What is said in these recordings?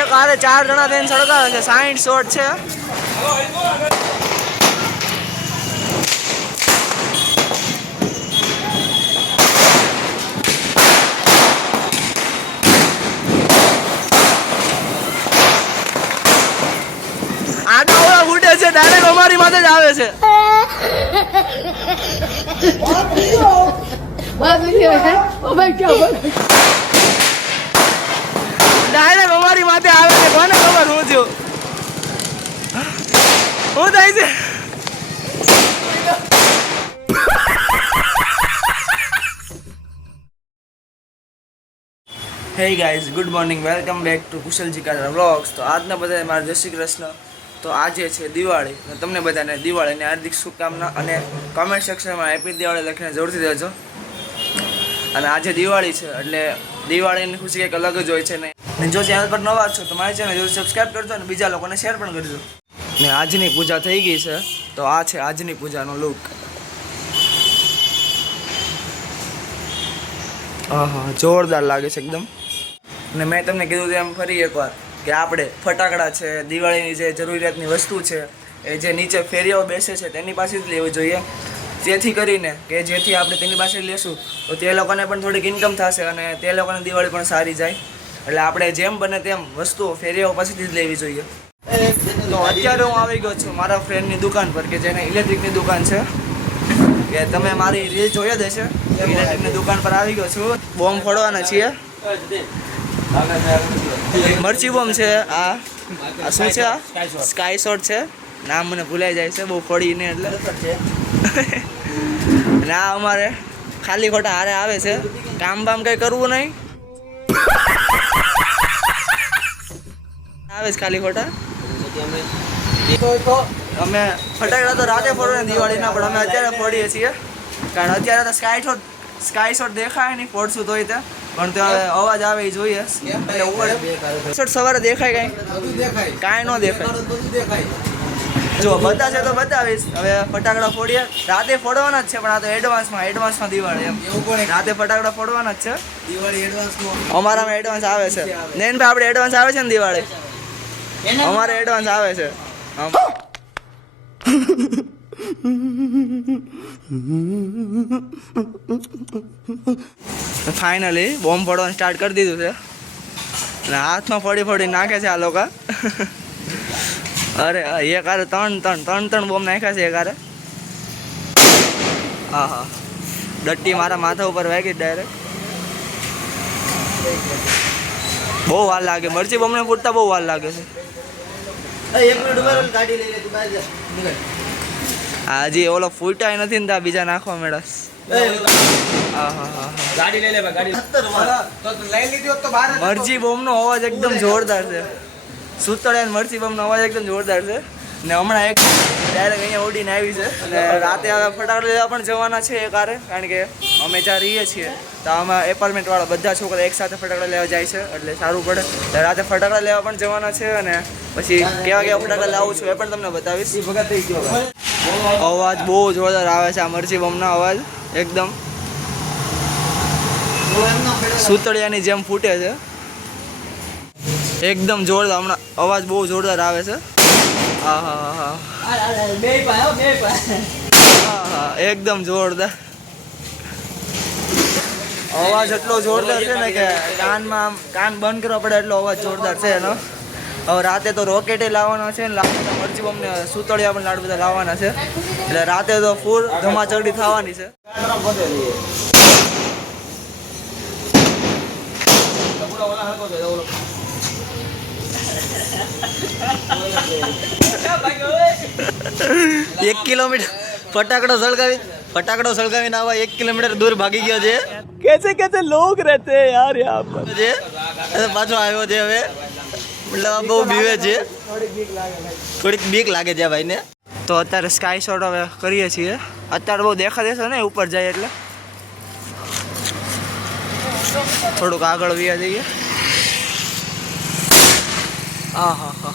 એક હારે 4 જણા થઈને સળગાવે છે. 60 શોટ છે. આડો ફૂટે છે ડાયરેક્ટ અમારી માથે જ આવે છે. ડાયરેક્ટ અમારી માથે આવે છે. કોને ખબર હું થયું શું થાય છે. Hey guys, good morning, welcome back to Kushalji કારા વ્લોગ્સ. તો આજના બધાને મારા જય શ્રી કૃષ્ણ. તો આજે છે દિવાળી. તમને બધાને દિવાળીની હાર્દિક શુભકામના અને કોમેન્ટ સેક્શનમાં હેપી દિવાળી લખીને જરૂરથી દેજો. અને આજે દિવાળી છે એટલે દિવાળીની ખુશી કંઈક અલગ જ હોય છે ને. જો ચેનલ પર નવા છો તો મારી ચેનલ જરૂર સબસ્ક્રાઈબ કરજો અને બીજા લોકોને શેર પણ કરજો. ને આજની પૂજા થઈ ગઈ છે તો આ છે આજની પૂજાનો લુક. હા, જોરદાર લાગે છે એકદમ. અને મેં તમને કીધું તેમ ફરી એકવાર કે આપણે ફટાકડા છે, દિવાળીની જે જરૂરિયાતની વસ્તુ છે એ જે નીચે ફેરીઓ બેસે છે તેની પાસે જ લેવું જોઈએ. જેથી કરીને કે જેથી આપણે તેની પાસે લેશું તો તે લોકોને પણ થોડીક ઇન્કમ થશે અને તે લોકોને દિવાળી પણ સારી જાય. એટલે આપણે જેમ બને તેમ વસ્તુઓ ફેરીઓ પાસેથી જ લેવી જોઈએ. તો અત્યારે હું આવી ગયો છું મારા ફ્રેન્ડની દુકાન પર કે જેને ઇલેક્ટ્રિકની દુકાન છે. કે તમે મારી રીલ જોઈ જ હશે. ઇલેક્ટ્રિકની દુકાન પર આવી ગયો છું. બોમ્બ ફોડવાના છીએ. મરચી બોમ્બ છે. આ શું છે? આ સ્કાય શોટ છે. નામ મને ભૂલાઈ જાય છે બહુ ફોડીને એટલે. ના અમારે ખાલી ખોટા હારે આવે છે. કામ બામ કઈ કરવું નહીં આવે છે ખાલી ખોટા. અમે ફટાકડા તો રાતે ફોડો ને દિવાળીના, પણ અમે અત્યારે ફોડીએ છીએ કારણ અત્યારે તો સ્કાય શોટ દેખાય નહીં. ફોડશું તોય તે પણ ત્યાં અવાજ આવે એ જોઈએ. ઉપર સવારે દેખાય કાંઈ ન દેખાય. જો બતાવશે તો બતાવીશ. હવે ફટાકડા ફોડીએ. રાતે ફોડવાના જ છે પણ આ તો એડવાન્સમાં દિવાળી એમ. રાતે ફટાકડા ફોડવાના જ છે. દિવાળી એડવાન્સમાં અમારામાં એડવાન્સ આવે છે. નેન ભાઈ આપણે એડવાન્સ આવે છે ને દિવાળી અમારે એડવાન્સ આવે છે. ફાઇનલી બોમ્બ ફોડવાનું સ્ટાર્ટ કરી દીધું છે અને હાથમાં ફોડી નાખે છે આ લોકો. અરે એક હારે ત્રણ બોમ્બ નાખ્યા છે એક હારે. હા હા, ડટ્ટી મારા માથા ઉપર વાગી ડાયરેક્ટ. બહુ વાર લાગે. મરચી બોમ્બને ફૂટતા બહુ વાર લાગે છે. હજી ઓલો ફૂટાય નથી ને ત્યાં બીજા નાખવા મેળસ. મરચી બોમ્બ નો અવાજ એકદમ જોરદાર છે. સુતળિયા મરચી બોમ્બ નો અવાજ એકદમ જોરદાર છે. ને હમણાં એક ડાયરેક્ટ અહીંયા ઉડીને આવી છે. અને રાતે હવે ફટાકડા લેવા પણ જવાના છે એક હારે. કારણ કે અમે જ્યાં રહીએ છીએ તો આમાં એપાર્ટમેન્ટ વાળા બધા છોકરા એક સાથે ફટાકડા લેવા જાય છે એટલે સારું પડે. રાતે ફટાકડા લેવા પણ જવાના છે અને પછી કેવા ફટાકડા લાવું છું એ પણ તમને બતાવીશ. અવાજ બહુ જોરદાર આવે છે આ મરચી બોમ્બનો અવાજ. એકદમ સુતળિયાની જેમ ફૂટે છે. એકદમ જોરદાર. હમણાં અવાજ બહુ જોરદાર આવે છે. હા હા હા હા, એકદમ જોરદાર અવાજ. એટલો જોરદાર છે ને કે કાનમાં કાન બંધ કરવા પડે એટલો અવાજ જોરદાર છે એનો. હવે રાતે તો રોકેટે લાવવાના છે ને મરચી બોમ્બ ને સુતળિયા પણ લાડુ બધા લાવવાના છે. એટલે રાતે તો ફૂલ ધમાચકડી થવાની છે. એક કિલોમીટર ફટાકડો સળગાવીને આવા 1 કિલોમીટર દૂર ભાગી ગયો છે. कैसे लोग रहते हैं यार यहाँ पर. પાછો આવ્યો છે હવે. मतलब બહુ બીવે છે. થોડીક બીક લાગે છે ભાઈને. તો અત્યારે સ્કાય શોટ હવે કરીએ છીએ. અત્યારે બહુ દેખાશે ને ઉપર જાય એટલે થોડુંક આગળ વ્યા જઈએ. હા હા હા,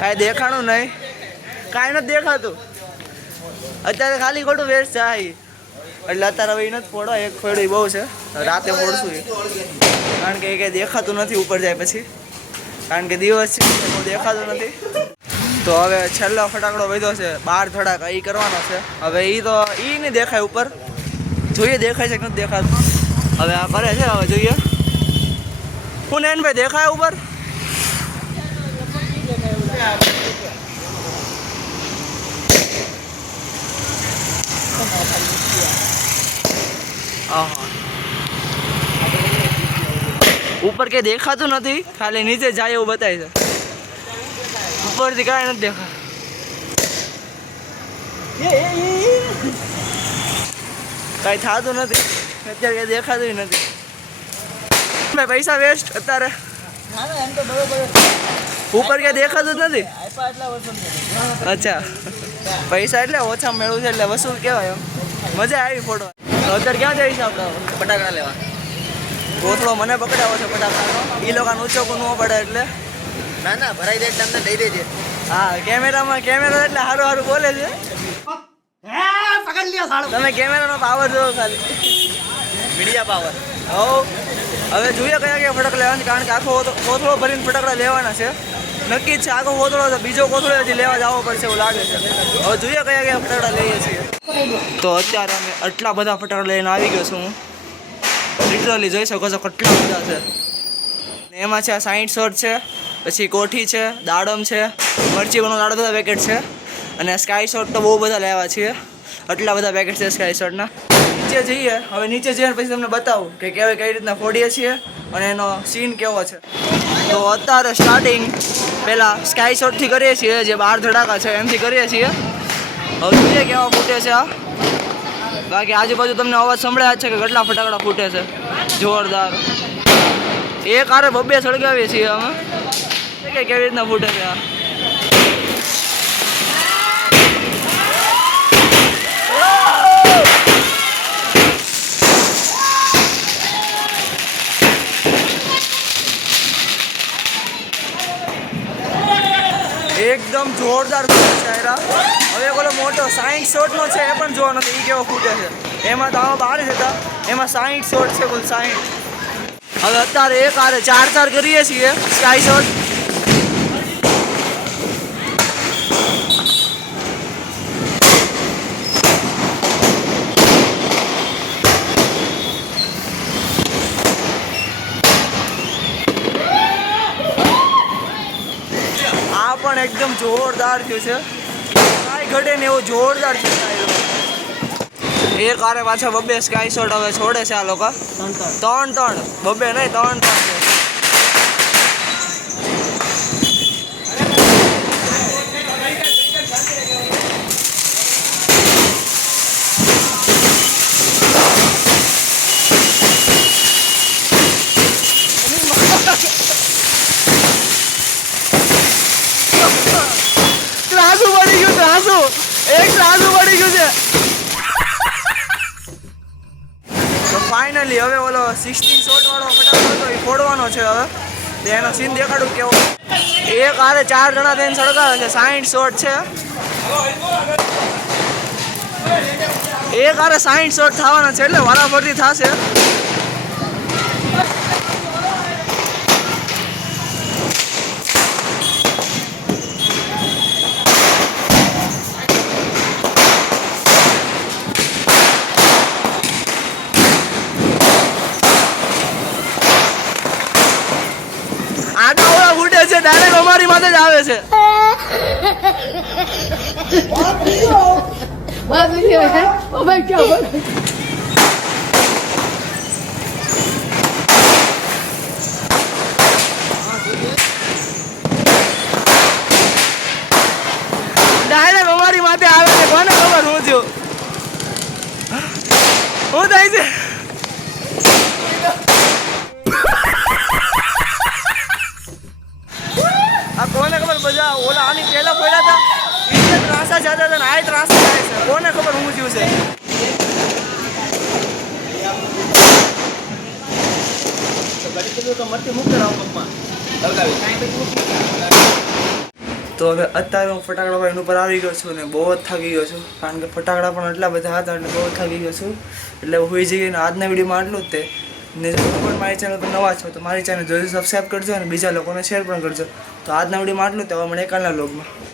કાંઈ દેખાણું નહીં. કાંઈ નથી દેખાતું અત્યારે. ખાલી ખોટું વેસ્ટ જાય. એટલે અત્યારે હવે એ નથી ફોડવા, એક ફોડ્યું બહુ છે, રાતે ફોડશું એ, કારણ કે એ કંઈ દેખાતું નથી ઉપર જાય પછી, કારણ કે દિવસ છે બહુ દેખાતું નથી. તો હવે છેલ્લો ફટાકડો વધ્યો છે 12 ધડાકા, એ કરવાનો છે. હવે એ તો એ નહીં દેખાય ઉપર, જોઈએ દેખાય છે કે નથી દેખાતું. હવે આ કરે છે, હવે જોઈએ. હું નયનભાઈ દેખાય ઉપર? ઉપર કે દેખાતું નથી, ખાલી નીચે જાય એવું બતાય છે, ઉપરથી કાંઈ નથી દેખાતું. કાંઈ થતું નથી અત્યારે, કઈ દેખાતું નથી. ભાઈ પૈસા વેસ્ટ અત્યારે, ઉપર ક્યાં દેખાતું જ નથી. અચ્છા, પૈસા એટલે ઓછા મેળવું છે એટલે વસૂલ કહેવાય. એમ મજા આવી ફોટો. અત્યારે ક્યાં જઈશ આપણે? ફટાકડા લેવા. કોથળો મને પકડાવો છે ફટાકડાનો, એ લોકોને ઊંચો ન પડે એટલે. ના ના, ભરાઈ દે તમને દઈ દેજે. હા, કેમેરામાં કેમેરા એટલે સારું સારું બોલે છે. તમે કેમેરાનો પાવર જોવો ખાલી, મીડિયા પાવર. હવે જોઈએ કયા કયા ફટાકડા લેવાના, કારણ કે આખો કોથળો ભરીને ફટાકડા લેવાના છે. નક્કી જ છે આખો કોથળો છે, બીજો કોથળો હજી લેવા જવો પડશે એવું લાગે છે. હવે જોઈએ કયા કયા ફટાકડા લઈએ છીએ. તો અત્યારે અમે આટલા બધા ફટાકડા લઈને આવી ગયો છું. હું લિટરલી જોઈ શકો છો કેટલા બધા છે. એમાં છે 60 શોટ છે, પછી કોઠી છે, દાડમ છે, મરચી બનો દાડો, બધા પેકેટ છે. અને સ્કાય શોટ તો બહુ બધા લેવા છીએ, આટલા બધા પેકેટ છે સ્કાય શોટના. નીચે જઈએ, હવે નીચે જઈને પછી તમને બતાવું કે કઈ રીતના ફોડીએ છીએ અને એનો સીન કેવો છે. તો અત્યારે સ્ટાર્ટિંગ પહેલાં સ્કાય શોટથી કરીએ છીએ, જે 12 ધડાકા છે એમથી કરીએ છીએ. હવે જોઈએ કેવા ફૂટે છે આ. બાકી આજુબાજુ તમને અવાજ સંભળાય છે કે કેટલા ફટાકડા ફૂટે છે, જોરદાર. એક આરે 2 સળગાવીએ છીએ અમે, કે કેવી રીતના ફૂટે છે આ. એકદમ જોરદાર ફૂટે છે એરા. હવે ઓલો મોટો 60 શોટનો છે એ પણ જોવાનો છે, એ કેવો ફૂટે છે. એમાં તો આમાં 12 જ હતા, એમાં 60 શોટ છે, કુલ 60. હવે અત્યારે એક આરે 4 કરીએ છીએ સ્કાય શોટ. આ પણ એકદમ જોરદાર થયું છે, કાંઈ ઘટે ને એવું જોરદાર છે. એક આરે પાછા 2 સ્કાય શોટ હવે છોડે છે આ લોકો. 3 2 નહીં 3 છે. ત્રાસુ પડી ગયું, ત્રાસુ પડી ગયું છે. તો ફાઇનલી હવે ઓલો 16 શોટ વાળો ફટાકડો હતો એ ફોડવાનો છે. હવે એનો સીન દેખાડું કેવો. એક આરે 4 જણા થઈને સળગાવે છે, 60 શોટ છે. એક આરે 60 શોટ થવાના છે, એટલે વારાફરતી થશે. ડાયરેક્ટ અમારી માથે જ આવે છે. ડાયરેક્ટ અમારી માથે આવે છે, કોને ખબર હું છું હું થાય છે. આ કોને ખબર, બધા ઓલા આની પહેલા પડ્યા હતા, એ ત્રાસા જતા હતા ને આ ત્રાસા જાય છે, કોને ખબર હું થયું છે. તો હવે અત્યારે હું ફટાકડા ભાઈ એની ઉપર આવી ગયો છું અને બહુ જ થાકી ગયો છું, કારણ કે ફટાકડા પણ એટલા બધા હતા એટલે બહુ થાકી ગયો છું. એટલે હોઈ જઈએ ને આજના વિડીયોમાં આટલું જ તે. ને જો પણ મારી ચેનલ પર નવા છો તો મારી ચેનલ જરૂર સબસ્ક્રાઈબ કરજો અને બીજા લોકોને શેર પણ કરજો. તો આજના વિડીયોમાં આટલું જ, હવે મળીએ કાલના વ્લોગમાં.